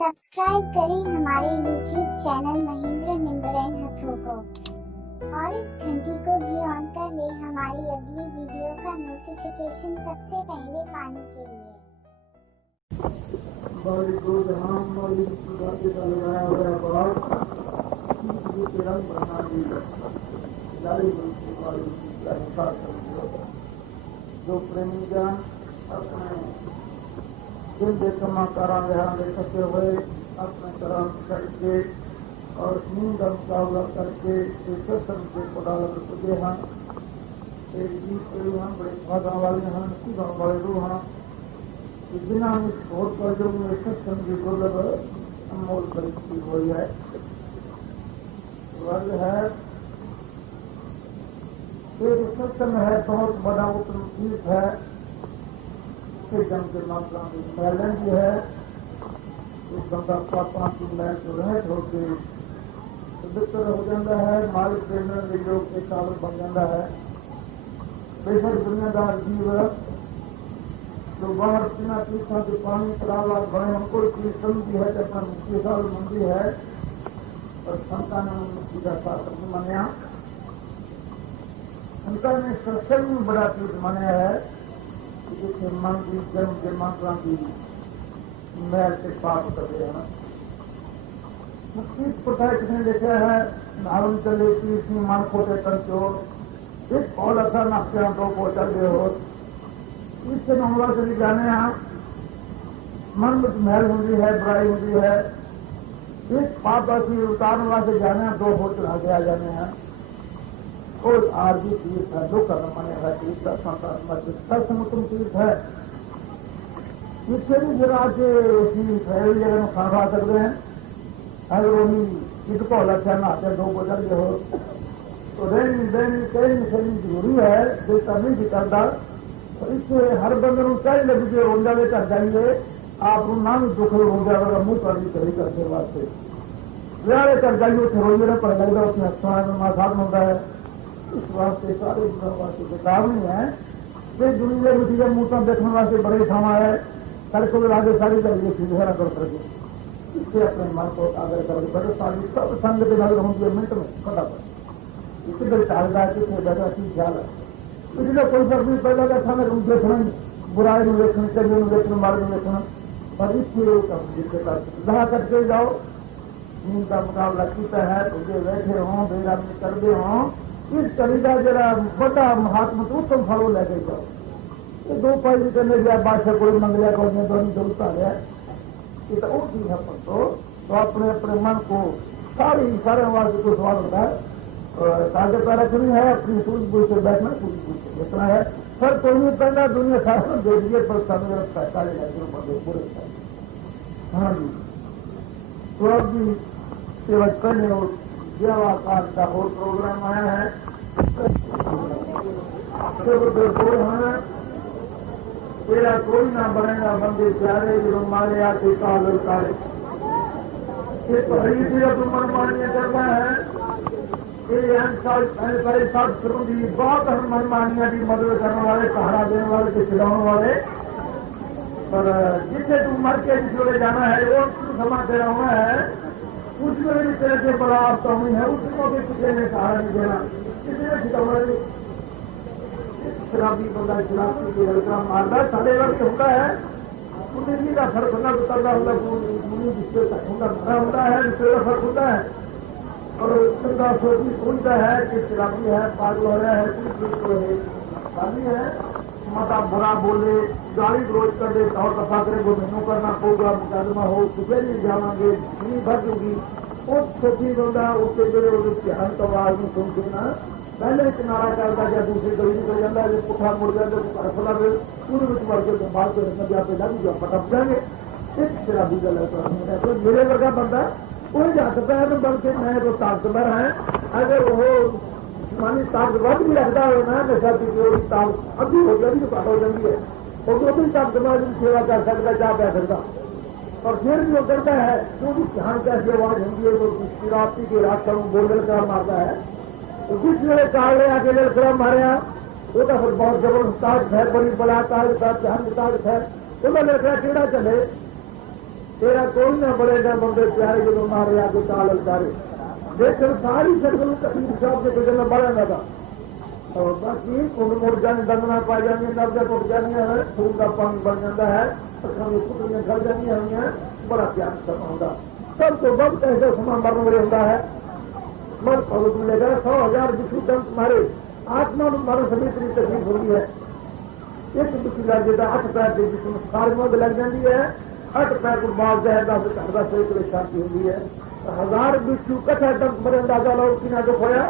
Subscribe करें हमारे YouTube channel Mahendra निम्बरन हथों को और इस घंटी को भी ऑन कर ले हमारी अगली वीडियो का नोटिफिकेशन सबसे पहले पाने के लिए। जो प्रेमी जन अपने दिल के कमा करा देखते हुए अपने कर्म करके और नींद का मुकाबला करके सत्संग के पड़ाल पुजे हैं। एक गीत हैं बड़े भागा वाले हैं सीधा वाले रूह हैं बिना छोड़ कर जो सत्संग की दुर्लभ अनमोल परिस्थिति हुई है। वर्ग है एक सत्संग है बहुत बड़ा उत्तम तीर्थ है। जन के मात्रा में मैलन भी है इस बंदा पापा की मैल जो रहित होकर पवित्र हो जाता है। मालिक प्रेरण के योग के काबल बन जाता है। बेशक दुनियादार जीव जो बाहर बिना तीर्थों के पानी तलाब बने उनको चीज समझी है कि अपना मुक्ति साल मंदी है और संतान मुक्ति का शास्त्र मान्या संतान ने सत्संग में बड़ा तीर्थ माना है जिससे मन की जन्म के मात्रा की मैल से पाप कर रहे हैं। मुक्ति प्रथा किसने देखा है नारम चले की इतनी मन खोटे कंचोर एक और अच्छा नाश्ते दो को चल रहे हो इससे मामला चली जाने यहाँ मन में मैल होती है बुराई होती है एक पाप ऐसी उतारने वाले जाने दो हो चला गया जाने हैं और आरजी तीर्थ है जो कर्म मानेगा तीर्थ सत्संग तीर्थ है। इससे भी जरा के फैली जगह में खा सकते हैं। अगर वही इसको लक्ष्य नहाते दो बोतल जो हो तो रहनी देनी कहीं शरीर जरूरी है जो करनी भी करता और इससे हर बंद को चाहिए लगी जो रोंजा ले कर जाएंगे आप ना भी दुख रोंजा वाला मुंह कर भी करी करने वास्ते व्याह कर जाइए उसे रोजे पर लगता उसमें अच्छा मासाद होता है। इस वास्ते सारे वास्ते बेकार नहीं है कि दुनिया में चीजें मूर्ता देखने वास्ते बड़े थामा है सड़कों के आगे सारी चाहिए सीधेरा कर करके इससे अपने मन को आगे करके बड़े सारी सब संग के नजर होंगे मिनट में फटाफट इसी तरह चाहता है कितने बैठा चीज ख्याल है इसलिए कोई फर्क नहीं पैदा का था मैं देखना बुराई में देखना चलिए में देखना मार्ग में देखना पर इसलिए जहाँ करके जाओ नींद का मुकाबला किया है तुझे बैठे हों बेरा में कर दे हों इस कविता जरा बड़ा महात्मा तो उत्तम फलों लेके जाओ ये दो पैसे करने गया बादशाह कोई मंगलिया को दोनों जरूरत है ये तो और चीज है तो अपने अपने मन को सारे आवाज को सवाल होता है और ताजे पैरा रखनी है अपनी सूझ बूझ से बैठना सूझ बूझ से देखना है सर कोई नहीं पहला दुनिया शासन दे दिए पर समय रखता है सारे राज्यों पूरे हाँ जी तो अब भी सेवा करने और सेवाकार का और प्रोग्राम आया है तेरा कोई ना बनेगा बंदे प्यारे जो मारे आते काले काले ये तो हरी दिया तो मनमानियां करना है ये सारे सब श्रोती बहुत मनमानियां भी मदद करने वाले सहारा देने वाले के खिलाने वाले पर जिसे तुम मर के जिसको जाना है वो समा तेरा हुआ है उसमें भी तेरे से बड़ा आपका हुई है उसको भी किसी ने सहारा नहीं देना किसी ने खिलाना शराबी बंदा शराबी की लड़का मारना साढ़े वर्ष होता है उन्हीं का फर्क होना उतरना होता है जिससे भरा होता है जिससे फर्क होता है और उसका सोची सुनता है कि शराबी है पागल हो रहा है शादी है माता बुरा बोले गाली रोज कर दे और दफा करे वो मेनू करना होगा मुकदमा हो तुझे नहीं जावांगे नहीं भर दूंगी वो सोची बंदा उसके जो ध्यान तो आवाज में सुन देना पहले किनारा करता या दूसरी गली निकल जाता है पुठा मुड़ जाए घर खुला गए पूरे में मर के बाल के नदिया पे लग जाओ पटक जाएंगे एक शराबी गलत तो मेरे वर्गा बंदा कोई जा सकता है बल्कि मैं तो ताकतवर है अगर वो मानी ताकतवर भी रखता हो ना नशा की ताकत अभी हो जाएगी तो हो जाती है और जो भी ताकतवर सेवा कर सकता क्या कह सकता और फिर भी वो करता है जो भी ध्यान कैसी आवाज होती है वो शराबी के रास्ता में बोलने का मारता है तो जिस वेले काले अकेले खड़ा मारे वो तो फिर बहुत जबरदस्त है बड़ी बड़ा ताज ध्यान ताज है तो मैं लड़का टेढ़ा चले तेरा कोई ना बढ़ेगा बंदे प्यारे जो मारे आगे काल उतारे देख सारी शक्ल कबीर साहब के बगल में बढ़ा लगा और बाकी उन मुड़ जाने दंगना पा जानी नब्जा टुट जानी है खून का पानी बन जाता है पुतलियां घर जानी हुई बड़ा प्यार समा होगा सब तो वक्त ऐसा समा मरने वाले होता है मर पग मिलेगा 100,000 विष्णु दंत मारे आत्मा मारो सभी इतनी तकलीफ होती है एक दुखी लग जाता 8 पैर के जिसमें सारी मौत लग जाती है 8 पैर को बाल जाएगा तो घरदा से कोई शांति होती है 1000 विष्णु कथा दंत मरे अंदाजा लो कि ना दुख होया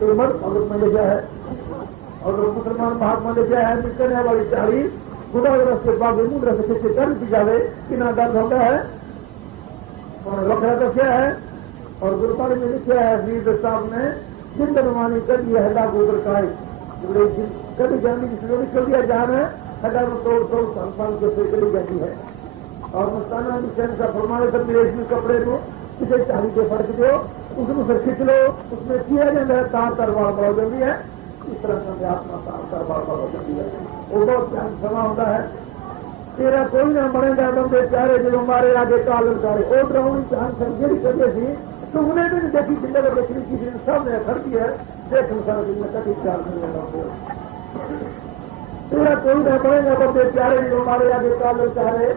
तो मर भगत में ले जाए और मुसलमान महात्मा ले जाए निकलने वाली चारी खुदा रस्ते बाबू मुंह रस्ते से दर्द भी जावे कि ना दर्द होता है और रखा तो क्या है और गुरुपाल में लिखा है वीर साहब ने जिंदनवानी कर दिया है गोबर का कभी जानी किसी निकल दिया जान है हटा में तोड़ संस्थान के से चली जाती है और मस्ताना मिशन का फरमाने सब रेशमी कपड़े को किसी चारी के फर्क दो उसमें से खींच लो उसमें किया जाता है तार तरवार बढ़ जल्दी है इस तरह से आत्मा तार तरवार बढ़ जल्दी है वो बहुत ध्यान समा होता है तेरा कोई ना बनेगा बंदे प्यारे जो हमारे आगे काल उतारे और रही चांद संजय करते थी तो उन्हें भी देखी जिंदगी देखने की दिन सब ने खड़ी है देख सारा दिन में कभी चार तेरा कोई ना बनेगा बंदे प्यारे जो हमारे आगे काल उतारे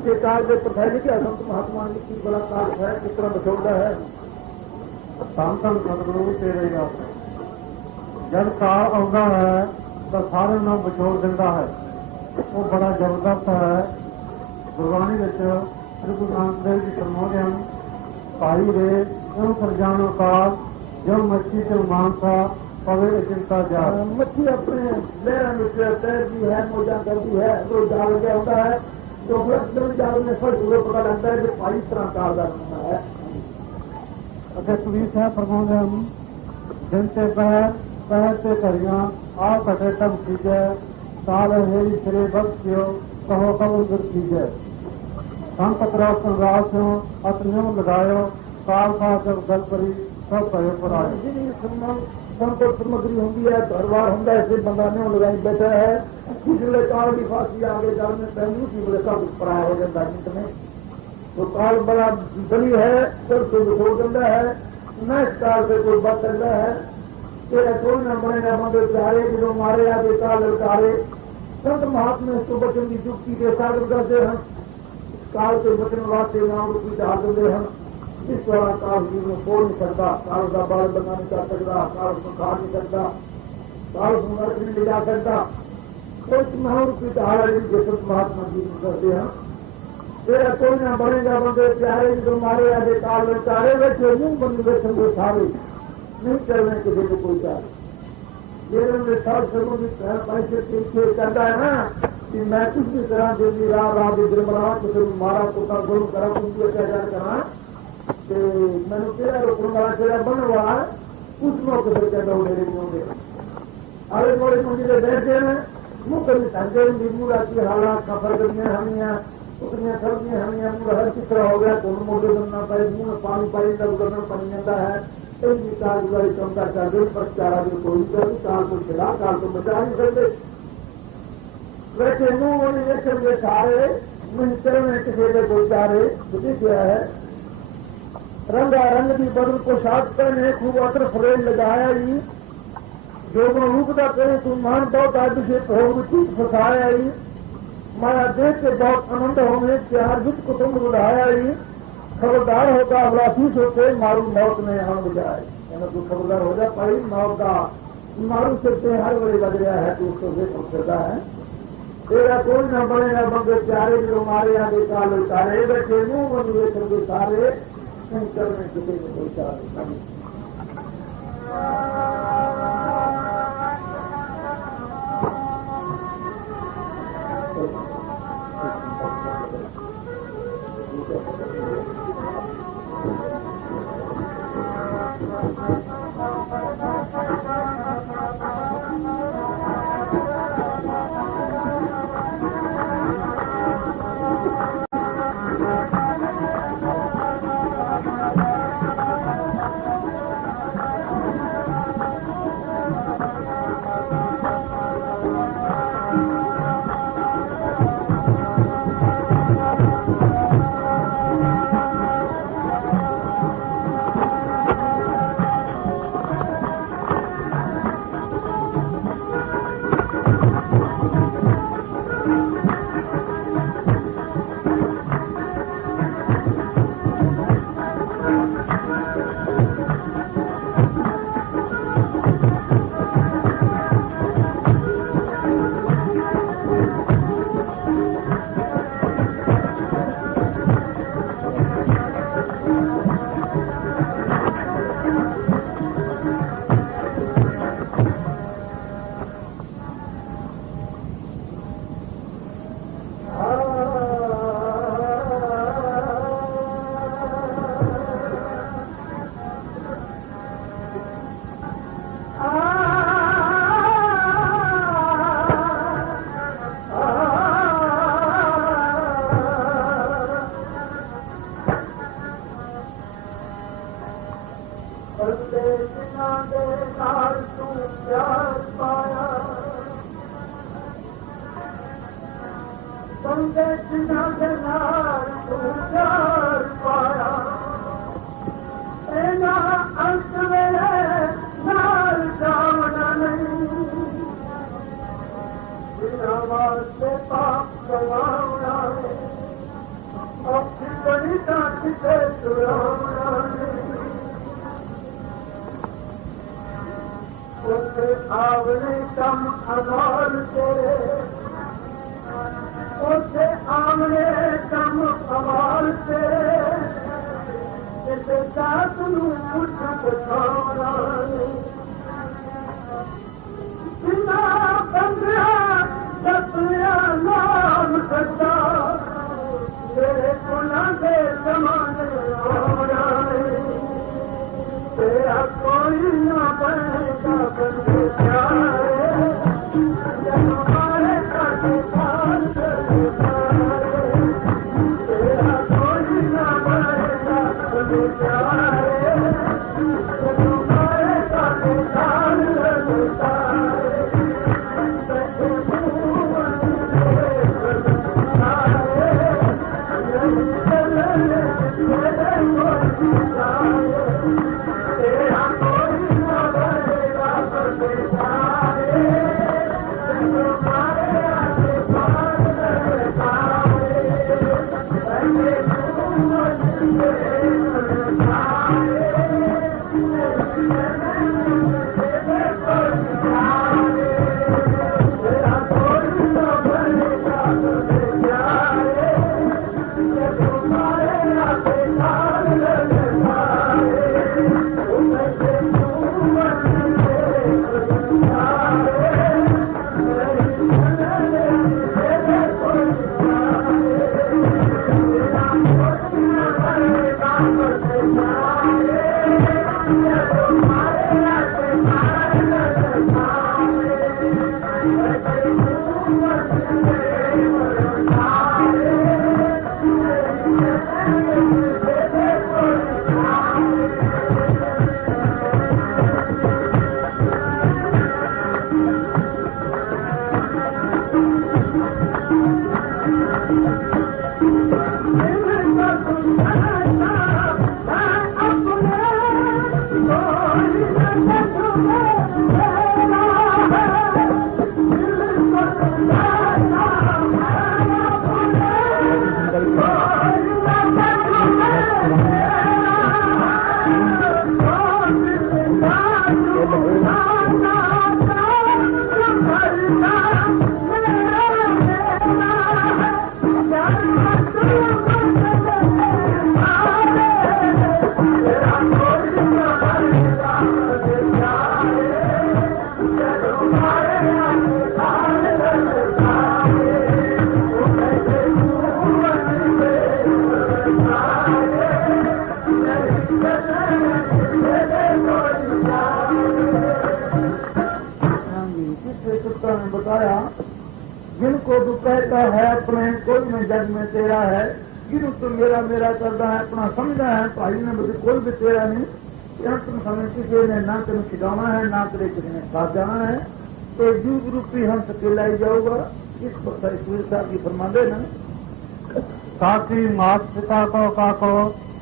के काल में पढ़ाई क्या संत महात्मा की बड़ा काल है किस तरह बछोड़ा है संतन सदगुरु तेरे जब काल आता है तो सारे नाम बछोड़ दिता है वो बड़ा जबरदस्त है गुरबाणी श्री गुरु नानक देव जी फरमाते हैं भाई रे क्यों सरजानो काल जब मच्छी से मानसा पवे चिंता जा मच्छी अपने लहरा में तैर भी है मोजा करती है तो जाल गया होता है तो फिर जाल में फर्क हुए पता लगता है कि भाई इस तरह कारदार होना है अगर कबीर साहब फरमाते हैं जनते पहर से करिया आ कटे तब कीजे काल हेरी सिरे भक्त कहो कब उधर कीजे संत पत्रास संरास अतन्यो लगायो काल का जब गल परी सब कहे पर आए संपत सामग्री होंगी है घरवार होंगे ऐसे बंदा ने लगाई बैठा है पिछले काल की फांसी आगे जाल में पहलू की बड़े सब पराया हो जाता है मिनट में तो काल बड़ा गली है सब को छोड़ देता है न इस काल से कोई बच सकता है तेरा कोई न बनेगा बंदे चारे जो मारे आगे काल उतारे संत महात्मा इसको बचन की युक्ति के साथ करते हैं काल के बचन वास्ते नाम रूपी डाल देते हैं इस द्वारा काल जीव में बोल नहीं सकता काल का बाल बना नहीं कर सकता काल को खा नहीं सकता काल को नरक नहीं ले जा सकता तो इस महारूपी ढाल के संत महात्मा जी करते हैं तेरा कोई ना बनेगा बंदे प्यारे जो मारे आगे काल उतारे बैठे मुंह बंद बैठे वो सारे नहीं करने किसी को कोई चाहे ये साल शर्मों की पैसे पीछे करता है ना कि मैं कुछ भी तरह जो भी राह बना किसी मारा कुत्ता गुरु करा कुछ अत्याचार करा तो मैंने तेरा रोकने वाला तेरा बन हुआ कुछ मौके से कहता हूँ मेरे होंगे अरे बड़े मंदिर बैठते हैं मुँह कभी संजय नींबू की हालात कफर करनी हमियाँ उतनी सर्दियाँ हमियाँ मुँह हर किस तरह हो गया कौन मोटे बनना पाए मुँह में पानी पानी का उगड़ना बन जाता है एक विचार जुलाई क्षमता कर दे पर चारा जो कोई कर काल को खिला काल को बचा नहीं सकते वैसे मुंह वाले ये सब सारे मिनिस्टर में किसी को कोई चारे बुद्धि क्या है रंगा रंग की बदल पोशाक पहने खूब अतर फ्रेम लगाया ही जो रूप का कहे तुम मान बहुत आदमी से भोग चीज फसाया ही माया देख के बहुत आनंद होंगे प्यार विच कुटुंब बुढ़ाया ही खबरदार होगा अवलासी सोचे मारू मौत में हम बुझाए तू खबरदार हो जा पाई मौत का मारू सकते हर बड़े लग रहा है तो उसको देख सकता है तेरा कोई न बनेगा बंदे प्यारे जो मारे आगे काल उतारे बैठे मुंह बंद करके सारे नहीं करने किसी को कोई चाहे बंदे जिन्हां दे नाल तू प्यार पाया बंदे जिन्हां दे नाल तू प्यार पाया एना अंत वेले नाल जावना नहीं जिन्हां वास्ते पाप करवावना अपनी बड़ी ताकत से चुरावना उसे आवने कम अमाल तेरे उसे आवने कम अमाल तेरे जिसे साथ नू कुछ बचावना बिना बंदिया दसया नाम करता तेरे गुनाह के ज़माने आना तेरा कोई ना बनेगा बंदे प्यारे जब हमारे काटे पाल तेरा कोई ना बनेगा बंदे प्यारे जब हमारे काटे पाल बताया जिनको तू कहता है अपने कोई में जग में तेरा है जिन्हों तू मेरा मेरा करता है अपना समझा है भाई ने मुझे कोई भी तेरा नहीं यहाँ तुम समझ किसी ने ना तेन खिलाना है ना तेरे किसी ने साथ जाना है तो जीव रूपी हम अकेला ही जाऊगा इस पर ईश्वर साहब की फरमाते ना साथी मात पिता को काको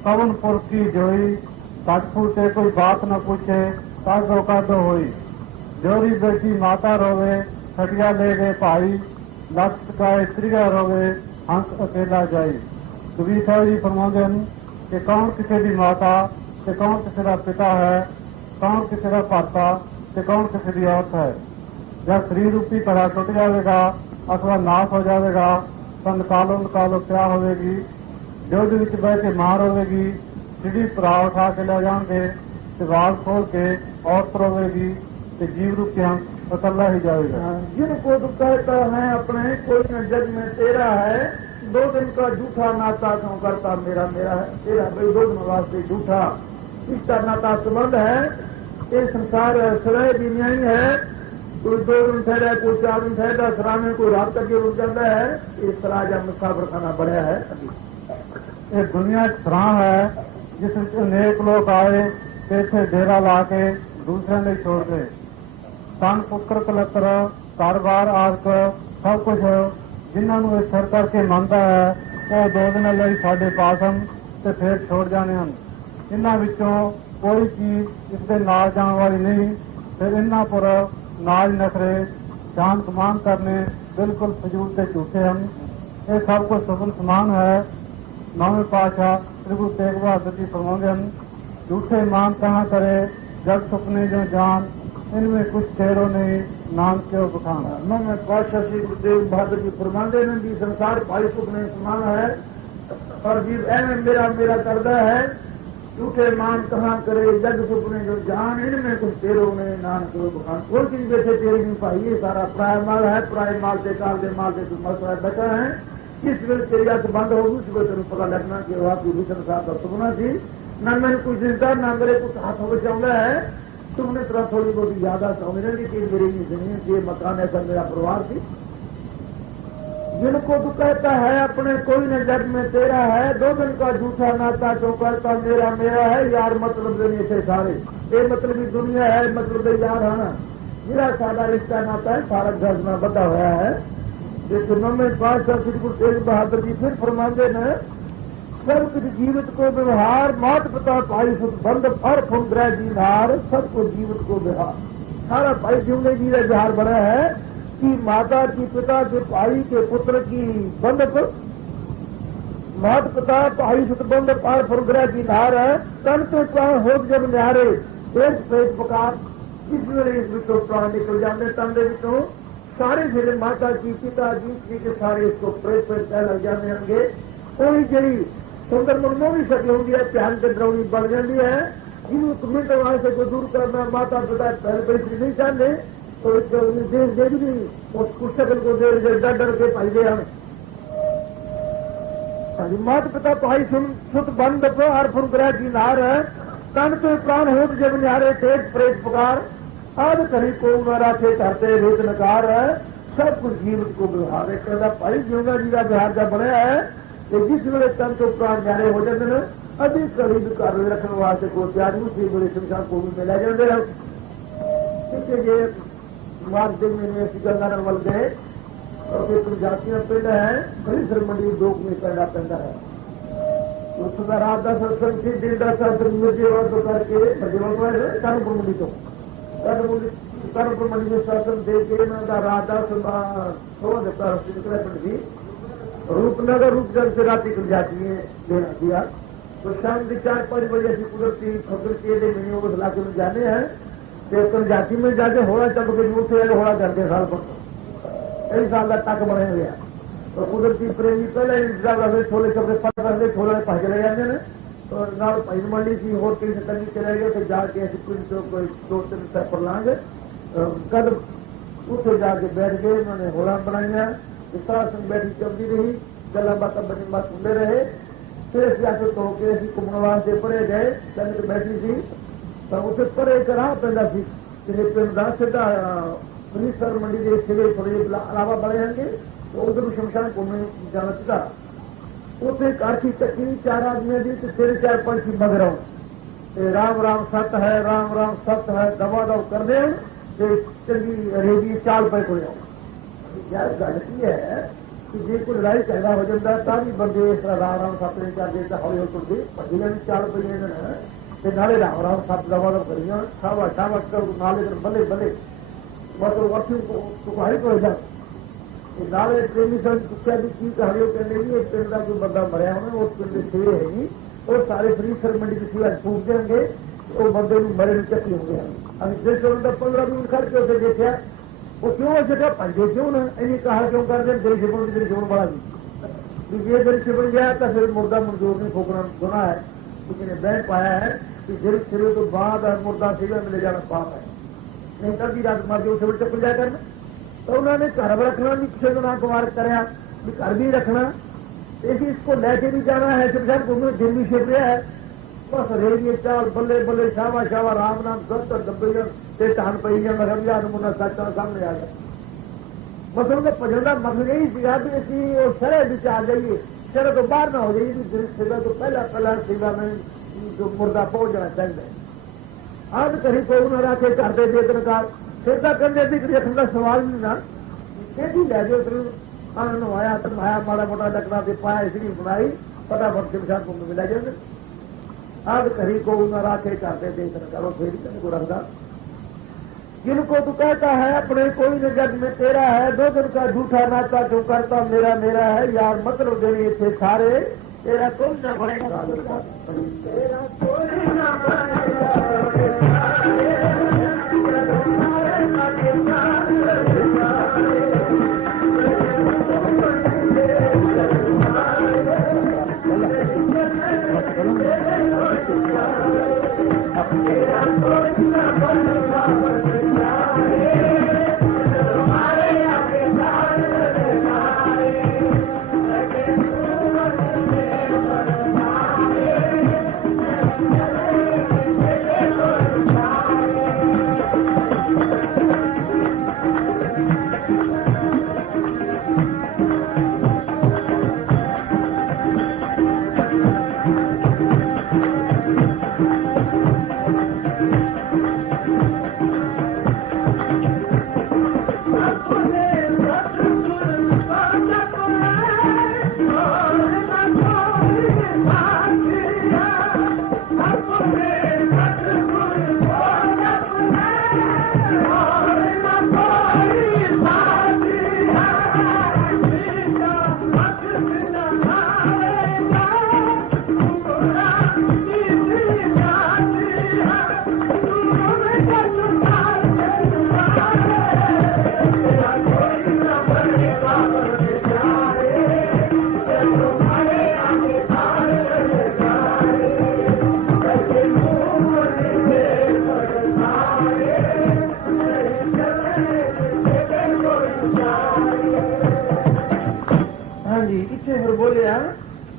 कवन पुरखी जोई सच पूछे कोई बात न पूछे कादो कादो हुई जोरी बेटी माता रोवे छटिया ले गए भाई लक्ष्य गाय त्रिया रोवे हंस अकेला जाई कबीर साहब जी फरमाते हैं कि कौन किसी की माता ते कौन किसी का पिता है कौन किसी का भरता ते कौन किसी की औरत है जब शरीर रूपी घड़ा टुट जाएगा अथवा नाश हो जाएगा तो निकालो निकालो क्या होगी जो बह के मार होगी सीढ़ी भरा उठा के ले जाएंगे वाल खोल के औरत रोवेगी तो जीव रूपी हम अकल्ला ही जाएगा। जिनको तो कहता है अपने कोई न जग में तेरा है 2 दिन का झूठा नाता क्यों करता मेरा मेरा है तेरा भाई 2 दिन वास्ते झूठा इसका नाता संबंध है ये संसार सदै भी नहीं है कोई 2 दिन ठहरा कोई 4 दिन ठहरा सराने कोई रात तक रुक जाता है इस तरह जब मुसाफर खाना बढ़िया है ये दुनिया सराह है जिस अनेक लोग आए ਤੇ ਇੱਥੇ ਡੇਰਾ ਲਾ ਕੇ ਦੂਸਰਿਆਂ ਲਈ ਛੋੜ ਗਏ। ਤਨ ਪੁੱਤਰ ਕਲੱਤਰ ਘਰ-ਬਾਰ ਆਦਿਕ ਸਭ ਕੁਝ ਜਿਨ੍ਹਾਂ ਨੂੰ ਇਹ ਸਿਰ ਕਰਕੇ ਮੰਨਦਾ ਹੈ ਉਹ 2 ਦਿਨਾਂ ਲਈ ਸਾਡੇ ਪਾਸ ਹਨ ਤੇ ਫਿਰ ਛੋੜ ਜਾਣੇ ਹਨ। ਇਹਨਾਂ ਵਿੱਚੋਂ ਕੋਈ ਚੀਜ਼ ਇਸ ਦੇ ਨਾਲ ਜਾਣ ਵਾਲੀ ਨਹੀਂ। ਫਿਰ ਇਹਨਾਂ ਪਰ ਨਾਜ ਨਖਰੇ ਸ਼ਾਨ ਸਮਾਨ ਕਰਨੇ ਬਿਲਕੁਲ ਫਜ਼ੂਲ ਤੇ ਝੂਠੇ ਹਨ। ਇਹ ਸਭ ਕੁਝ ਸੁਭਨ ਸਮਾਨ ਹੈ। नौवें पातशाह श्री गुरु तेग बहादुर जी फरमाते हैं, झूठे मान कहाँ करे जग सुपने जो जान, इनमें कुछ ठहरो नहीं नाम क्यों बखान। नौवें पातशाह श्री गुरु तेग बहादुर जी फरमाते हैं कि संसार भाई सुपने समान है और जीव एवं मेरा मेरा करता है। झूठे मान कहाँ करे जग सुपने जो जान, इनमें कुछ ठहरो नहीं नाम क्यों बखान। कोई चीज वैसे तेरी नहीं पाई, ये सारा प्राय माल है। प्राय माल से काल के माल से मसला बचा है। जिस वे तेरी अख बंद होगी उस वे तेन पता लगना कि वह पूरी संसार का सुपना थी। न मैंने कुछ दिखता न मेरे कुछ हाथों में चाहता है। तुमने तरह थोड़ी बहुत ज्यादा समझ रही कि मेरी जमीन ये मकान ऐसा मेरा परिवार थी। जिनको तू कहता है अपने कोई न जग में तेरा है, 2 दिन का झूठा नाता जो कहता मेरा मेरा है। यार मतलब नहीं थे सारे, ये मतलब ही दुनिया है, मतलब यार है। मेरा सादा रिश्ता नाता है, सारा घर में बता हुआ है। नौवें पातशाह श्री गुरु तेग बहादुर जी फिर फरमाते हैं, सब कुछ जीवित को व्यवहार, मात पिता भाई सुख बंद फर फुन ग्रह जी नार, सबको जीवित को व्यवहार। सारा भाई जीवने जी का व्यवहार बना है कि माता की पिता के भाई के पुत्र की बंधप, मात पिता भाई सुख बंद फर फुन ग्रह जी नार है। तन तो प्राण हो जब न्यारे एक पेट प्रकार, जिस वे इस विचों प्राण निकल जाते तन के विचों सारे जिले माता जी पिता जी के सारे इसको प्रेत लग जाने होंगे। कोई जी सुंदर मनमो भी सकी होंगी है, ध्यान के द्रौनी बढ़ जाती है। जिन्होंने मिनट वहां से को दूर करना माता पिता पहले पैसे नहीं चाहते तो देश दे भी उस पुस्तक को डर डर के पाई दे हमें। माता पिता भाई सुत बंद हर फुन ग्रह की नार है। तन तो प्राण हो जब न्यारे टेट प्रेत पुकार, आद कहीं को मेरा थे करते रेत नकार है। सब कुछ जीवित को व्यवहार है। कहता भाई जीवना जी का व्यवहार जब बनया है कि जिस वे तन तो प्राण न्यारे हो जाते हैं अधिक करीब कर रखने वास्ते को त्याग उसी बड़े संसार को भी मिला जाते हैं। क्योंकि मार्च दिन में गंगानगर वल गए और एक जातियां पिंड है परिसर मंडी 2 में पैदा पैदा है। उसका रात का सत्संग थी, दिन का सत्संग तो करके कर्मपुर मंडी तो कर्मपुर मंडी में सत्संग दे के रात का 16 थी। रूपनगर रूपगंज से रात निकल जाती है लेना दिया तो शाम के 4-5 बजे ऐसी कुदरती खबर के महीनों को इलाके में जाने हैं। तो जाति में जाके होड़ा चल के दूर से होड़ा करते साल पर कई साल का तक बने हुए हैं। तो कुदरती प्रेमी पहले इंतजार रहे, छोले चपड़े पट रहे, छोले पा चले जाते हैं। तो नाल भाई मंडी की होर कहीं से तंगी चले गए तो जाके ऐसी पिंड से कोई 2-3 स्टेप पर लाएंगे कद उसे जाके बैठ गए। उन्होंने होड़ा बनाई, सारा संग बैठी चलती रही, गला बात बनी बात सुनते रहे। फिर जाके तो के ऐसी कुमड़वा से परे गए, संगत बैठी थी तो उसे परे करा पैदा थी पिंड का सीधा परिसर मंडी के सिले थोड़े अलावा बड़े होंगे तो उधर शमशान को में जाना सीधा उसे काठी चक्की 4 आदमी दी तो 4 की बग रहा हूं। राम राम सत है, राम राम सत है, दबा दब कर दे चंगी रेडी चाल पे को यार गल की है कि जे कोई लड़ाई पैदा हो जाता है ताकि बंदे इस तरह राम राम सत ने चार देता हौली हो तुरते भजिले भी चाल पे नाले राम राम सत दबा दब करिए शाबाश शाबाश कर नाले बल्ले बल्ले बस वर्षों को हाई को जा नाले प्रेमी संघ चुक्या भी की कहानियों करने की एक पिंड का कोई बंदा मरिया होना उस पिंड से है और सारे फ्री मंडी की सीधा फूक देंगे तो बंदे मरे चक्की हो गया। अभी जिस 15 मिनट खर्च होते देखा वो क्यों जगह पंजे क्यों ना इन्हें कहा क्यों कर दे गरीब जीवन बड़ा जी ये गरीब बन गया तो फिर मुर्दा मंजूर ने ठोकना सुना है किसी ने बैंक पाया है कि गरीब सिरे तो बाद मुर्दा सीधा में ले जाना पाप है नहीं कभी रात मार के उसे चप्पल जाया करना। तो उन्होंने घर में रखना भी किसी को ना कुमार कराया घर भी रखना इसी इसको लेके भी जाना है शमशान घूमने दिन भी छिप रहा है बस रेडियो चाल बल्ले बल्ले शावा शावा राम नाम सत्तर डब्बे से टान पई रबिया नमूना सच सामने आ गया। बस उनका भजन का मकसद यही सीगा भी असी वो शरह विच आ जाइए शरह तो बाहर ना हो जाइए सेवा तो पहला सेवा में जो मुर्दा पहुंच जाना चाहिए ਆਦ ਕਰੀ ਕੋਈ ਨਾ ਰੱਖੇ ਕਰਦੇ ਬੇਦਨਕਾਰ ਫਿਰ ਤਾਂ ਕਹਿੰਦੇ ਸੀ ਕਿ ਰੱਖਣ ਦਾ ਸਵਾਲ ਨਹੀਂ ਨਾ ਕਿਹਦੀ ਲੈ ਜਾਓ ਤੈਨੂੰ ਆਨੰਦ ਨਵਾਇਆ ਤਨਵਾਇਆ ਮਾੜਾ ਮੋਟਾ ਲੱਕੜਾ ਤੇ ਪਾਇਆ ਇਸਨੀ ਬਣਾਈ फटाफट शमशान भूमि में मिला जाए आग कहीं को न राखे करते देखने करो फिर को रखता जिनको तू कहता है अपने कोई न जग में तेरा है दो दिन का झूठा नाता जो करता मेरा मेरा है यार मतलब देने थे सारे तेरा कोई न बनेगा तेरा कोई न बनेगा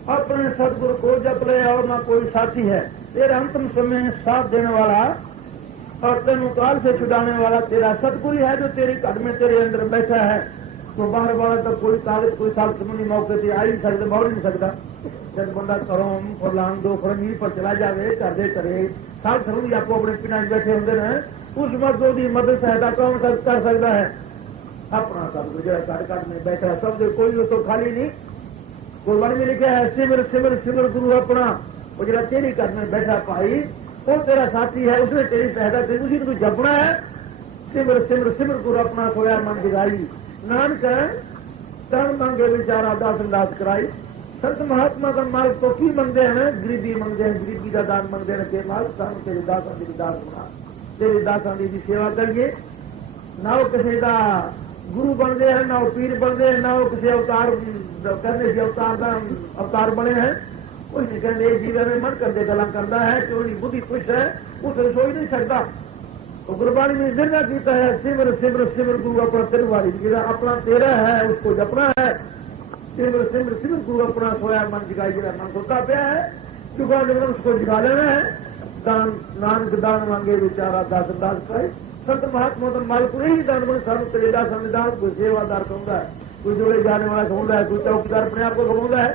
अपने सदगुरु को जप ले और ना कोई साथी है तेरा अंतिम समय साथ देने वाला और तेनु काल से छुड़ाने वाला तेरा सतगुरु है जो तेरे घर में तेरे अंदर बैठा है तो बाहर बाहर तक कोई कागज कोई साल समझ मौके से आ ही नहीं सकता बढ़ नहीं सकता जब बंदा करोम फरलांग दो फरंगी पर चला जावे कर करे साल समझ आपको अपने पिना बैठे होंगे न उस मर्दों की मदद सहायता कौन कर सकता है अपना सदगुरु जो घर घर में बैठा है सब कोई तो खाली नहीं गुरबाणी में लिखा है सिमर सिमर सिमर गुरु अपना वो जरा तेरी घर में बैठा भाई वो तेरा साथी है उसने तेरी सहायता की उसी को जपना है सिमर सिमर सिमर गुरु अपना सोया मन दिखाई नानक तन मंगे बेचारा दास दास कराई संत महात्मा का माल तो की मंगते हैं गरीबी मंगते हैं गरीबी का दान मंगते हैं के माल सन तेरे दासा की दास बना तेरे दासा की सेवा करिए ना वो किसी का गुरु बनते हैं ना वो पीर बनते हैं ना वो किसी अवतार करने से अवतार बने हैं कोई नहीं कहते जीवन में मन करते गला करता है चोरी बुद्धि खुश है उस सोच नहीं सकता तो गुरबाणी में निर्णय किया है सिमर सिमर सिमर गुरु अपना तिरवारी अपना तेरा है उसको जपना है सिमर सिमर सिमर गुरु अपना सोया मन जगाई जरा मन सोता पे है चुका जब उसको जगा लेना है दान नानक दान मांगे बेचारा दास दास करे संत महात्मा तो माल को यही दान बने सानू तेरेदा संविधान कोई सेवादार कहता है कोई जोड़े जाने वाला कहता है कोई चौकीदार अपने आप को कहता है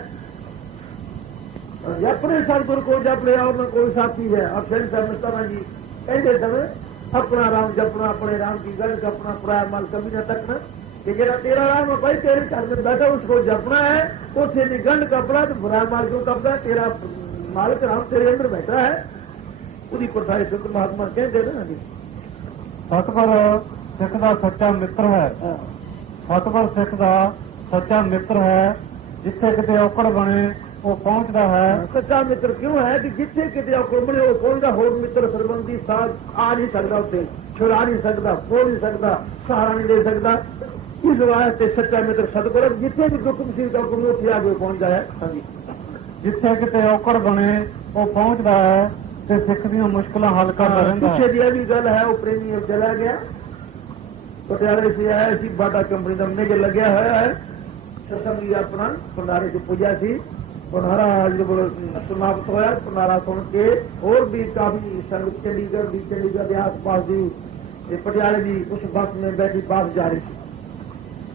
अपने सदगुरु को जप ले और न कोई साथी है और शनि साहब जी कहते समय अपना राम जपना अपने राम की गल अपना पराया माल कभी न तकना कि जरा तेरा राम है भाई तेरे घर में बैठा उसको जपना है उसे निगंड कपड़ा तो बुरा माल क्यों कपड़ा है तेरा मालिक राम तेरे अंदर बैठा है पूरी पढ़ाई संत महात्मा कहते ना जी सतगुर सिख का सच्चा मित्र है सतगुर सिख का सच्चा मित्र है जिथे किते औकड़ बने वो पहुंचता है सच्चा मित्र क्यों है कि जिथे किते औकड़ बने वो पहुंचता होर मित्र संबंधी साथ आ नहीं सकता उसे छुड़ा नहीं सकता बोल नहीं सकता सहारा नहीं दे सकता इस वास्ते सच्चा मित्र सतगुर जिथे भी दुख मुसीबत औकड़ उसे आगे पहुंचता है हाँ जी जिथे किते औकड़ बने वो पहुंचता है ਤੇ ਸਿੱਖ ਦੀਆਂ ਮੁਸ਼ਕਲਾਂ ਹੱਲ ਕਰਦਾ ਰਹਿੰਦਾ ਪਿੱਛੇ ਦੀ ਵੀ ਗੱਲ ਹੈ ਉਹ ਪ੍ਰੇਮੀ ਚਲਾ ਗਿਆ ਪਟਿਆਲੇ से आया ਸੀ ਬਾਟਾ ਕੰਪਨੀ ਦਾ ਮੇਜਰ ਲੱਗਿਆ ਹੋਇਆ ਹੈ ਸਤਸੰਗੀ ਆਪਣਾ ਭੰਡਾਰੇ ਦੀ ਪੂਜਾ ਸੀ ਭੰਡਾਰਾ ਜਦੋਂ ਸਮਾਪਤ ਹੋਇਆ ਭੰਡਾਰਾ ਸੁਣ ਕੇ ਹੋਰ ਵੀ ਕਾਫੀ ਸੰਗਤ ਚੰਡੀਗੜ੍ਹ ਦੇ ਆਸ-ਪਾਸ ਦੀ ਤੇ ਪਟਿਆਲੇ ਦੀ ਉਸ ਬੱਸ में बैठी ਬੱਸ ਜਾ ਰਹੀ ਸੀ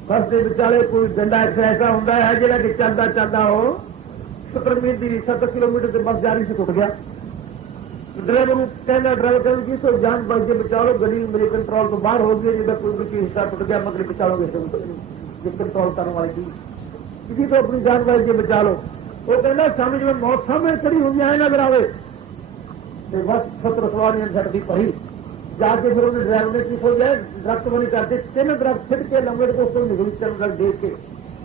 ਬੱਸ ਦੇ ਵਿਚਾਲੇ ਕੋਈ ਡੰਡਾ ਐਸਾ ਹੁੰਦਾ ਹੈ ਜਿਹੜਾ ਕਿ ਚੱਲਦਾ ਉਹ 70 ਕਿਲੋਮੀਟਰ ਤੇ ਬੱਸ ਜਾ ਰਹੀ ਸੀ ਟੁੱਟ ਗਿਆ ड्राइवर कहना ड्राइवर कहना जी तो जान बच के बचा लो, गड्डी मेरे कंट्रोल तो बाहर हो गई, जिसका कोई भी हिस्सा टूट गया मतलब बचा लोगे जो कंट्रोल करने वाली चीज, किसी तो अपनी जान बच के बचा लो। वो कहना समझ में मौत सामने खड़ी हुई है नजर आवे तो बस 70 सवारियां झटती पड़ी जाके फिर उन्हें ड्राइवर ने की हो जाए दरख्त बनी करते 3 दरख्त छिट के लंबे को उसको निकली चल देख के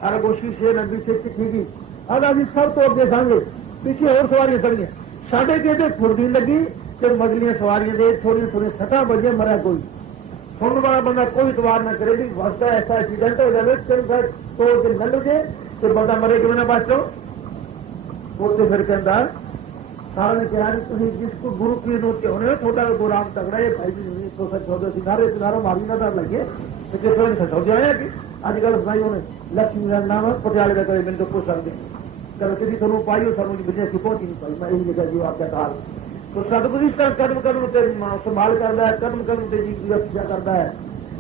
अरे गोशी से नदी से चिट्ठी अब अभी सब तो अगे सांगे पीछे और सवारियां खड़ी साढ़े के फुर्दी लगी तो मगलियां सवारियां दे थोड़ी थोड़ी सटा बजे मरा कोई सुनने वाला बंदा कोई इतवार न करे वस्ता ऐसा एक्सीडेंट हो जाए तोड़ के न लगे तो बंदा मरे कि मैंने बच लो वो तो फिर कहता सारा ने कहा तुम जिसको गुरु की नोट के होने थोड़ा गुलाम तगड़ा है भाई भी तो सच हो गया सिनारे सिनारा मारी ना डर लगे तो किस सच हो जाए कि अजकल भाई ने लक्ष्मी का नाम है पटियाले का करे मैंने तो पूछ सकते कल किसी थोड़ा पाई हो समझ बिजनेस की पहुंच नहीं पाई मैं यही जगह जी आपका हाल तो सतगुरु इस तरह कदम कदम से संभाल करता है कदम कदम से जी की रक्षा करता है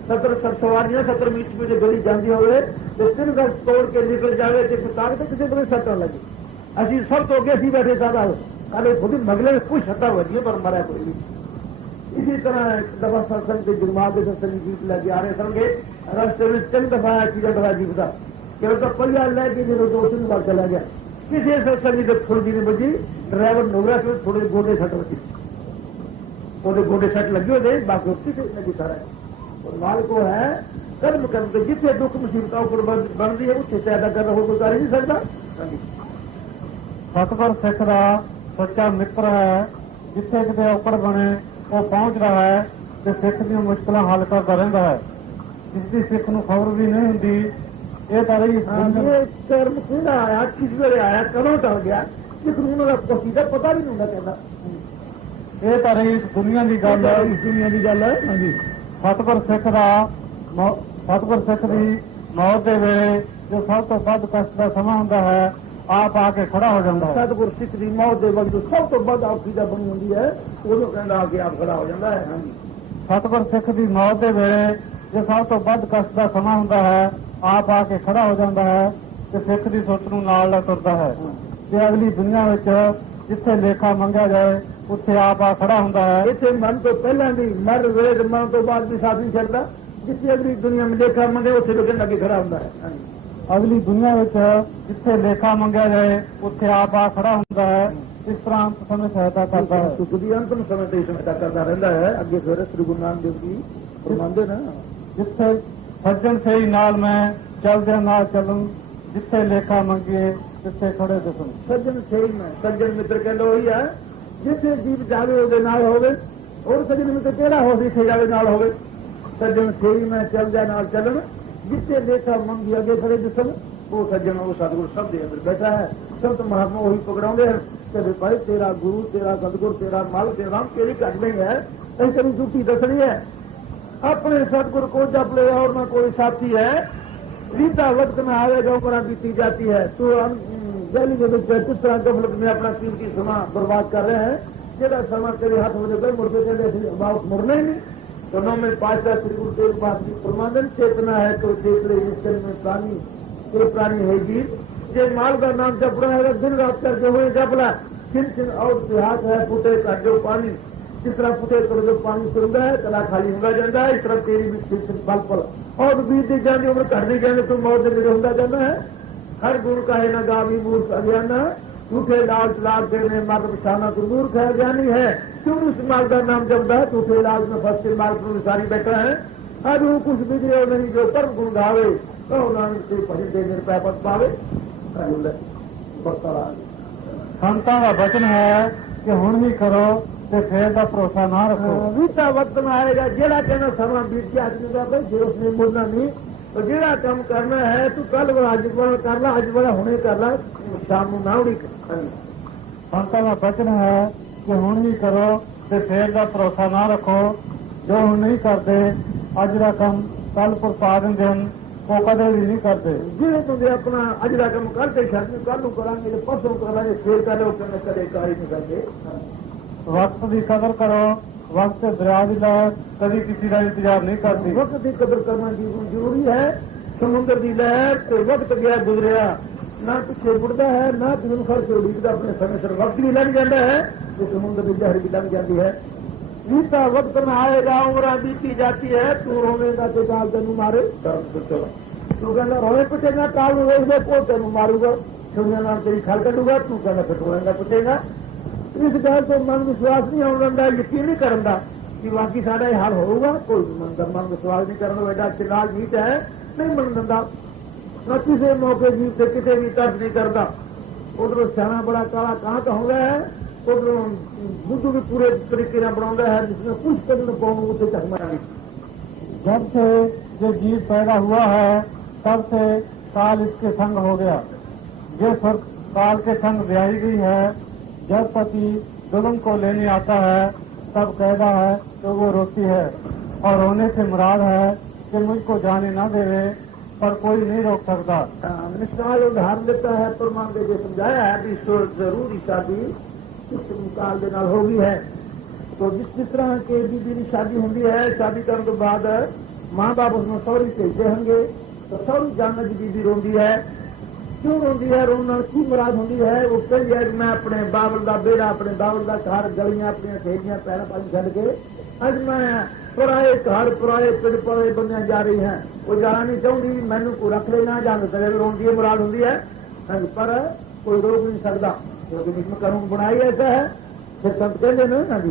70 सवारियां 70 मीटर में गली जाती हो तो 3 गज तोड़ के निकल जाए तो तार के किसी को सट्टा लगे अभी सब तो अगे अभी बैठे ज्यादा कल खुद मगले में कोई सट्टा हुआ नहीं पर मरा कोई नहीं। इसी तरह दफा सत्संग के जुर्मात के सत्संग जीत लगे आ रहे संगे रास्ते में 3 दफा एक्सीडेंट हुआ जीप का केवल तो पहिया लेके जो 2-3 बार चला गया किसी सत्संग की थोड़ी नहीं बची ड्राइवर नोरा से थोड़े गोडे सट बची वो गोडे सट लगे होते बाकी उसकी लगी सारा और माल को है कर्म करते जितने दुख मुसीबतों पर बनती है उससे पैदा कर रहा हो तो कर ही नहीं सकता। सतगुर सिख का सच्चा मित्र है जिथे किते औकड़ बने वो पहुंच रहा है तो सिख दी मुश्किल हल करता रहा है जिसकी सिख को खबर भी नहीं होंगी ये तो रही कर्म किहड़ा आया किस वे आया कदों टल गया सिख उन्होंने पसीदा पता भी नहीं होंगे कहता ये तो रही दुनिया की गल है दुनिया की गल है। हाँ जी सतगुर सिख की मौत के वेले जो सब तो वध कष्ट का समा होंदा है आप आके खड़ा हो जाता है। सतगुर सिख की मौत के वक्त सब तो वध ऑक्सीजन बनी होंगी है उदों कहता आके आप खड़ा हो जाता है। हाँ जी सतगुर सिख की मौत के वेले जो सब तो वध कष्ट का समा होंदा है आप आके खड़ा हो जाता है तो सिख की सोच नूं नाल तुरदा है कि अगली दुनिया में जिथे लेखा मंगया जाए उत्थे आप आ खड़ा होंदा है। इतने मन तो पहला भी मर वेद मन तो बाद भी साथ नहीं चलता जिससे अगली दुनिया में लेखा मंगे उसे लोग अगे खड़ा होंदा है। अगली दुनिया में जिथे लेखा मंगया जाए उत्थे आप आ खड़ा होंदा है। इस तरह अंत समय सहायता करता है सुख भी अंतिम समय तक सहायता करता रहता है। अगे फिर श्री गुरु नानक देव जी फरमांदे ना जिथे सज्जन से ही नाल मैं चलदे नाल चलूं जिथे लेखा मंगिए तिथे खड़े दिसूं। सज्जन से ही मैं सज्जन मित्र कहते वही है जिथे जीव जावे ਉਹਦੇ ਨਾਲ ਹੋਵੇ और सज्जन मित्र केड़ा हो जिथे जावे नाल होवे सज्जन से ही मैं चल जा नाल चलन जिथे लेखा मंगी अगे खड़े दिसन वो सज्जन वो सतगुरु सब दे अंदर बैठा है। सब तो महात्मा वही पकड़ाते हैं कि भाई तेरा गुरु तेरा सतगुरु तेरा माल तेरा राम तेरी घट नहीं है ऐसी तेरी झूठी दसनी है अपने सतगुरु को जप ले और न कोई साथी है रीता वक्त में आवेगा उम्र बीती जाती है तो हम दिल्ली के किस तरह गफलत में अपना कीमती समा बर्बाद कर रहे हैं जेड़ा समा तेरे हाथ में गए मुड़के चले वापस मुड़ना ही नहीं। तो नौ में 5 श्री गुरु देव बात की प्रमाणन चेतना है तो देख ले निश्चल में प्राणी कोई प्राणी है जीव जे माल का नाम जप रहा है दिन रात करके हुए जपला छिन छिन और देहात है फुटे का जो पानी जिस तरह फुटे कर जो पानी सुनता है तला खाली होगा जाता है इस तरह तेरी भी छिन छिन पल पल और बीत दी जाती उम्र घटती जाने तो मौत के होता जाता है। हर गुण का है न गावी मूर्ख अज्ञाना झूठे लाल लाल देने मार्ग बिछाना तो मूर्ख है ज्ञानी है क्यों उस मार्ग का नाम जपता है झूठे लाल में फंस के मार्ग में सारी बैठा है अब वो कुछ बिगड़े नहीं जो कर्म गुण गावे तो नानक से पढ़े दे निरपै पद पावे संतां का वचन है कि हुण भी करो ते फेर दा भरोसा ना रखो। बीता वक्त में आएगा जेड़ा कहना समा बीत गया आदमी का भाई जो उसने मुड़ना नहीं तो जेड़ा काम करना है तू कल आज बड़ा कर ला आज बड़ा हुणे कर ला शाम ना उड़ी संतां का वचन है कि हुण भी करो ते फेर दा भरोसा ना रखो जो हुण नहीं करते अज दा काम कल पर पा देंदे हन वो कदे भी नहीं करते जे तुझे अपना अज दा काम करते शादी कल करांगे परसों करांगे फिर करो कदे कारी नहीं करते। वक्त की कदर करो वक्त दरिया की लहर कभी किसी का इंतजार नहीं करती। वक्त की कदर करना जरूरी है समुद्र की लहर तो वक्त गया गुजरिया ना पीछे मुड़ता है ना दिन खर्च उड़ीदा अपने समय सिर वक्त भी लग जाता है जो समुद्र की लहर भी लग जाती है। बीता वक्त में आएगा, उम्र बीती जाती है, तू रोवेगा तो काल तेनू मारे। चलो तू कहना रोवे पिटेगा, काल रोएगा को तेनू मारूगा, सुनना तेरी खल कटूगा, तू कहना फिर रोएगा पिटेगा। इस गल तो मन विश्वास नहीं आने दिंदा, यकीन नहीं करता कि बाकी साढ़ा ये हाल होगा। कोई मन विश्वास नहीं करना, एडा चिलाल जीत है, नहीं मन दिंदा। न किसी मौके जीत से किसी भी तरफ नहीं करता। उधरों सियाना बड़ा काला कहाँ का हो गया है, उधरों बुद्ध भी पूरे तरीके से बना है, जिसमें कुछ कदम पाऊंगा उसे चकमा नहीं। जब से जो जीव पैदा हुआ है तब से काल इसके संग हो गया। जिस वक्त काल के संग ब्याही गई है, जब पति दुल्हन को लेने आता है तब कहता है तो वो रोती है, और रोने से मुराद है कि मुझको जाने न देवे, पर कोई नहीं रोक सकता। मिसाल उदाहरण देता है, प्रमाण दे समझाया है कि जरूरी शादी इस काल के नाल होगी है। तो जिस तरह के बीबी की शादी होती है, शादी करने के बाद मां बाप उसमें सौरी भेजते होंगे, तो सौरी जानने की बीबी रोंदी है। क्यों रोंदी है, रोना की मुराद होती है, वो कही है कि मैं अपने बावल का बेड़ा, अपने बावल का घर, गलियां अपनी खेलियां पैरा पानी छड़ के अज मैं पराए घर, पराए पिंड, पराए बंदियां जा रही हैं। वो जाना नहीं चाहती, मैनू को रख लेना, जान सके रोंदी है, मुराद होती है। पर कोई रोक नहीं सकता, क्योंकि इसमें कानून बनाई ऐसा है। फिर संत कहते ना ना जी,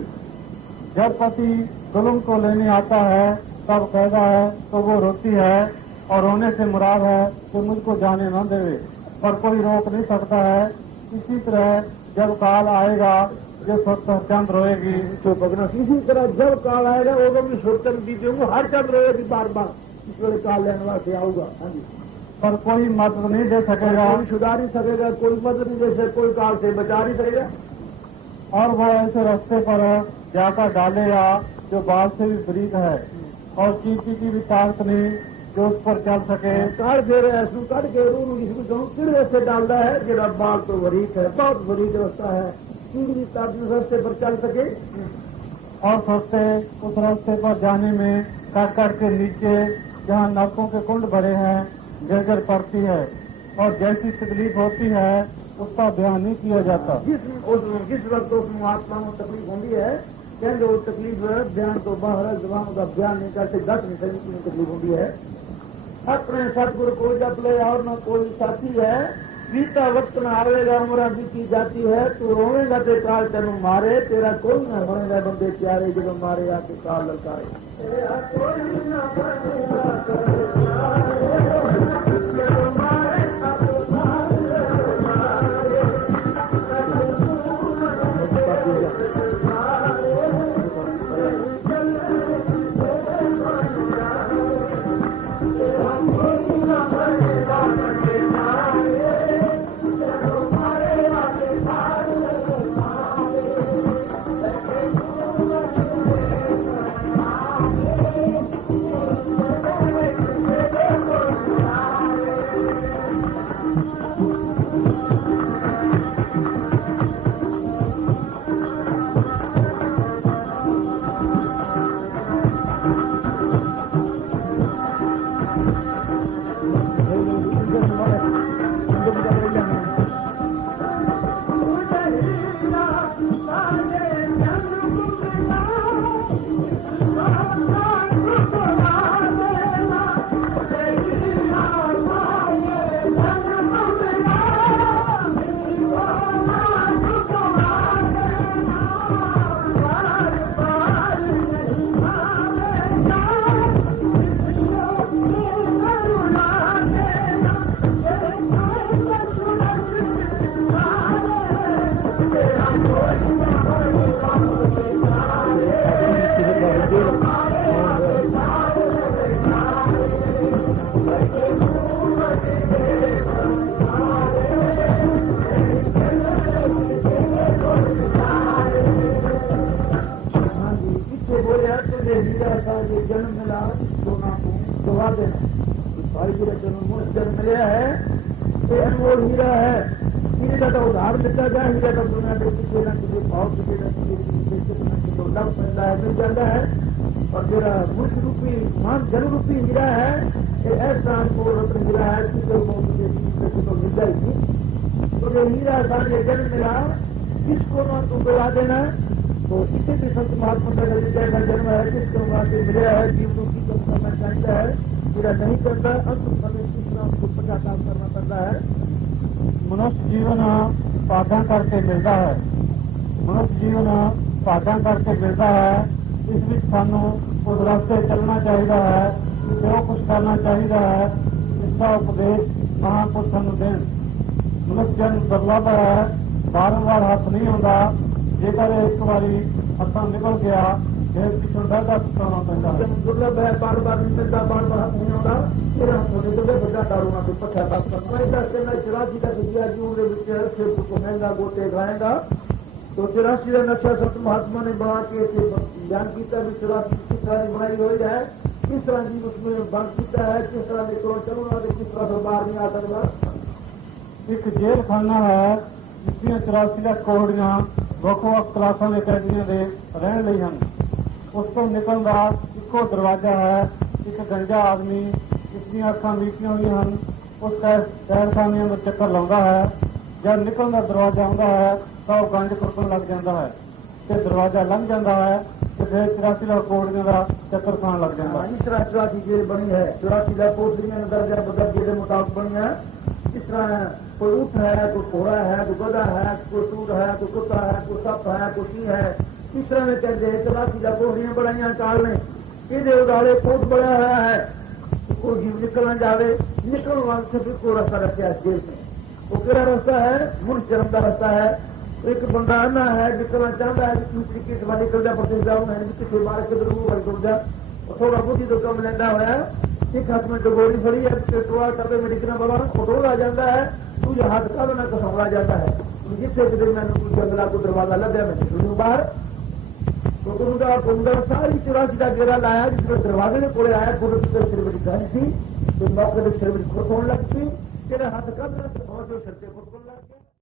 जब पति दुल्हन को लेने आता है तब कहता है तो वो रोती है, और रोने से मुराद है कि मुझको जाने न देवे, पर कोई रोक नहीं सकता है। इसी तरह जब काल आएगा जो स्वतः चंद रोएगी, तो भगना इसी तरह जब काल आएगा वो भी स्वतः बीते होंगे, हर चंद रोएगी बार बार, इस वेले काल लेने वास्ते आऊगा। हाँ जी, पर कोई मदद नहीं दे सकेगा, कोई सुधार नहीं सकेगा, कोई मदद नहीं दे सके, कोई काल से बचा नहीं सकेगा। और वो ऐसे रास्ते पर जाकर डालेगा जो बाल से भी बरीक है, और चींटी की भी ताकत नहीं जो उस पर चल सके। काट दे रहे हैं, काट के किड़े ऐसे डालता है जरा बाल तो बरीक है, बहुत बरीक रास्ता है, कीड़ी ताकत रास्ते पर चल सके। और सोचते उस रास्ते पर जाने में कट कट के नीचे जहाँ नरकों के कुंड भरे हैं गिर पड़ती है, और जैसी तकलीफ होती है उसका बयान नहीं किया जाता। जिस वक्त उस आत्मा में तकलीफ होती है, कहते वो तकलीफ बयान तो बाहर है, जबान का बयान नहीं करते, दस नहीं सकती कितनी तकलीफ होती है। अपने सतगुरु को जप ले, और न कोई साथी है। बीता वक्त न आवेगा, उम्र बीती जाती है, तू रोवेगा तो काल तेनू मारे, तेरा कोई न बनेगा बंदे प्यारे, जब मारे आके काल ललकारे। जन्म मिला सोना को गवा देना, भाई हीरा जन्म मिला है, अनमोल हीरा है। हीरे का तो उधार मिलता जाए, हीरा का दुनिया में किसी न किसी भाव किसी न किसी लभ मिलता है, मिल जाता है। और मेरा मुल्क रूपी मान जन रूपी हीरा है, ये ऐसा अनमोल रत्न हीरा है कि तो मिल जाएगी। तो ये हीरा सारे जन्म मिला, किसको ना तू बुला देना है। तो इसी भी संत महात्मा का का जन्म है, जिसको वाक्य मिले है, जीव को की करना चाहता है, पूरा नहीं करता, अंत समय तीसरा उसको पचाताप करना पड़ता है। मनुष्य जीवन साधन करके मिलता है। मनुष्य जीवन साधन करके मिलता है। इस ਵਿੱਚ ਸਾਨੂੰ उस रास्ते चलना चाहिए है, जो कुछ करना चाहिए है, इसका उपदेश महापुरुष ਸਾਨੂੰ देन। मनुष्य जन्म दुर्लभ है, बार-बार हाथ नहीं आता। जेकर एक बारी हथों निकल गया फिर पिछों डरदा सुताना पैंदा है। दुर्लभ है, बार-बार नहीं मिलता, बार-बार हाथ नहीं आता, फिर हम होने तो बड़ा दारूना तो पछतावा करना। ऐसा कहना 84 का दिया जीवन के विच सिर को महंगा गोटे गाएगा। तो 84 का नक्शा संत महात्मा ने बना के ज्ञान किया भी 84 किस तरह बनाई हुई है, किस तरह जी उसमें बंद किया है, किस तरह निकलो चलूंगा, किस तरह से बाहर नहीं आ सकता। एक जेल खाना है जिसमें 84 कोहड़ियां ਵੱਖ-ਵੱਖ ਕਲਾਸਾਂ ਦੇ ਕੈਦੀਆਂ ਦੇ ਰਹਿਣ ਲਈ ਹਨ। ਉਸ ਤੋਂ ਨਿਕਲਣ ਦਾ ਇੱਕੋ ਦਰਵਾਜ਼ਾ ਹੈ। ਇੱਕ ਗੰਜਾ ਆਦਮੀ ਜਿਸਦੀਆਂ ਅੱਖਾਂ ਮੀਟੀਆਂ ਹੋਈਆਂ ਹਨ ਉਸ ਕੈਦਖਾਨਿਆਂ ਦਾ ਚੱਕਰ ਲਾਉਂਦਾ ਹੈ। ਜਦ ਨਿਕਲਣ ਦਾ ਦਰਵਾਜ਼ਾ ਆਉਂਦਾ ਹੈ ਤਾਂ ਉਹ ਗੰਜ ਕੁੱਟਣ ਲੱਗ ਜਾਂਦਾ ਹੈ ਤੇ ਦਰਵਾਜ਼ਾ ਲੰਘ ਜਾਂਦਾ ਹੈ ਤੇ ਫਿਰ 84 ਕੋਹੜੀਆਂ ਦਾ ਚੱਕਰ ਖਾਣ ਲੱਗ ਜਾਂਦਾ ਹੈ। इस तरह 84 जेल बनी है, 84 कोठरियां दर्जा बदर्जे के मुताबिक बनी है। इस तरह कोई ऊँट है, कोई घोड़ा है, कोई गधा है, कोई सूर है, कोई कुत्ता है, कोई सप है, कोई सिंह है। इस तरह में कहते हैं 84 कोठरियां बनाई काल ने, ये उदारे कोट बना हुआ है। कोई जीव निकलना जावे, निकलने वाले से कोई रास्ता रखा है जेल में। वो केड़ा रास्ता है? मनुष्य जन्म का रास्ता है। एक बंदा आना है, निकलना चाहता है, दूसरी किस बार निकल जा पड़ते जाओ, मैं किसी बार के दूर टुट जा, थोड़ा बुद्धि तो कम लेंदा होया। एक हाथ में डगोरी फड़ी है, टोआ कदे में निकलना बाबा फोटोल आ जाता है, तुझे हाथ का ना कसौड़ा जाता है। जिससे कि मैंने कुछ जंगला को दरवाजा लगा, मैंने सुनू बाहर तो कुंडा सारी 84 का घेरा लाया, जिसमें दरवाजे में कोड़े आया, फोटो की सिर में दिखाई थी, तो मौके पर सिर में खुद होने लगती, तेरे हाथ का सिर पे खुद लग गया।